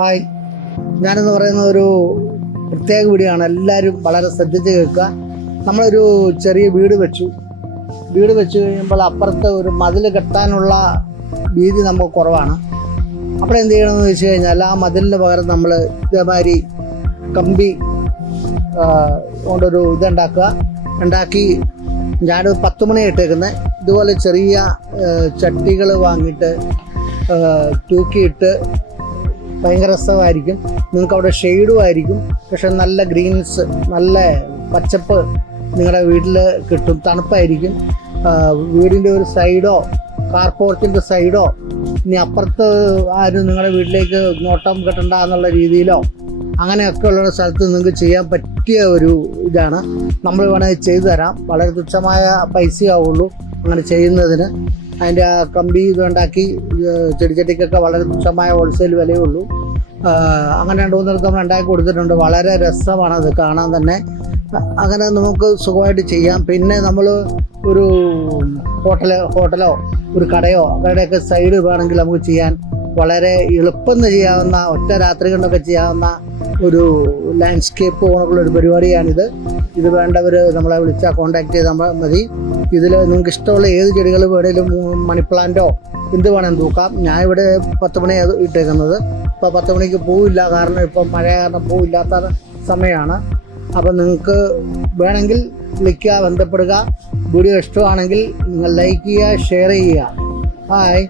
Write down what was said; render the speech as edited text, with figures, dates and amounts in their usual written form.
Hi, ഞാനെന്ന് പറയുന്ന ഒരു പ്രത്യേക വീഡിയോ ആണ്. എല്ലാവരും വളരെ ശ്രദ്ധിച്ച് കേൾക്കുക. നമ്മളൊരു ചെറിയ വീട് വെച്ച് കഴിയുമ്പോൾ അപ്പുറത്ത് ഒരു മതിൽ കെട്ടാനുള്ള വീതി നമുക്ക് കുറവാണ്. അപ്പോൾ എന്ത് ചെയ്യണമെന്ന് വെച്ച് കഴിഞ്ഞാൽ ആ മതിലിന് പകരം നമ്മൾ ഇതേമാതിരി കമ്പി കൊണ്ടൊരു ഉണ്ടാക്കി ഞാനൊരു 10 മണി ഇട്ടേക്കുന്നത്. ഇതുപോലെ ചെറിയ ചട്ടികൾ വാങ്ങിയിട്ട് തൂക്കിയിട്ട് ഭയങ്കര രസമായിരിക്കും. നിങ്ങൾക്ക് അവിടെ ഷെയ്ഡും ആയിരിക്കും, പക്ഷെ നല്ല ഗ്രീൻസ്, നല്ല പച്ചപ്പ് നിങ്ങളുടെ വീട്ടിൽ കിട്ടും. തണുപ്പായിരിക്കും. വീടിൻ്റെ ഒരു സൈഡോ കാർ പോർച്ചിൻ്റെ സൈഡോ ഇനി അപ്പുറത്ത് ആരും നിങ്ങളുടെ വീട്ടിലേക്ക് നോട്ടം കിട്ടണ്ട എന്നുള്ള രീതിയിലോ അങ്ങനെയൊക്കെ ഉള്ള സ്ഥലത്ത് നിങ്ങൾക്ക് ചെയ്യാൻ പറ്റിയ ഒരു ഇതാണ്. നമ്മൾ വേണമെങ്കിൽ ചെയ്തു തരാം. വളരെ തുച്ഛമായ പൈസയാവുള്ളൂ അങ്ങനെ ചെയ്യുന്നതിന്. അതിൻ്റെ ആ കമ്പി ഇതുണ്ടാക്കി ചെടിച്ചട്ടിക്കൊക്കെ വളരെ തുച്ഛമായ ഹോൾസെയിൽ വിലയുള്ളൂ. അങ്ങനെ 2-3 നമ്മൾ ഉണ്ടാക്കി കൊടുത്തിട്ടുണ്ട്. വളരെ രസമാണത് കാണാൻ തന്നെ. അങ്ങനെ നമുക്ക് സുഖമായിട്ട് ചെയ്യാം. പിന്നെ നമ്മൾ ഒരു ഹോട്ടലോ ഒരു കടയോ അവരുടെയൊക്കെ സൈഡ് വേണമെങ്കിൽ നമുക്ക് ചെയ്യാൻ വളരെ എളുപ്പം ചെയ്യാവുന്ന, ഒറ്റ രാത്രി കൊണ്ടൊക്കെ ചെയ്യാവുന്ന ഒരു ലാൻഡ്സ്കേപ്പ് പോലുള്ളൊരു പരിപാടിയാണിത്. ഇത് വേണ്ടവർ നമ്മളെ വിളിച്ചാൽ കോൺടാക്ട് ചെയ്താൽ മതി. ഇതിൽ നിങ്ങൾക്ക് ഇഷ്ടമുള്ള ഏത് ചെടികൾ വേണേലും, മണി പ്ലാന്റോ എന്ത് വേണമെങ്കിലും തൂക്കാം. ഞാൻ ഇവിടെ 10 മണി ഇട്ടേക്കുന്നത്. ഇപ്പോൾ 10 മണിക്ക് പൂവില്ല, കാരണം ഇപ്പം മഴ കാരണം പൂവില്ലാത്ത സമയമാണ്. അപ്പം നിങ്ങൾക്ക് വേണമെങ്കിൽ വിളിക്കുക, ബന്ധപ്പെടുക. വീഡിയോ ഇഷ്ടമാണെങ്കിൽ നിങ്ങൾ ലൈക്ക് ചെയ്യുക, ഷെയർ ചെയ്യുക. ഹായ്.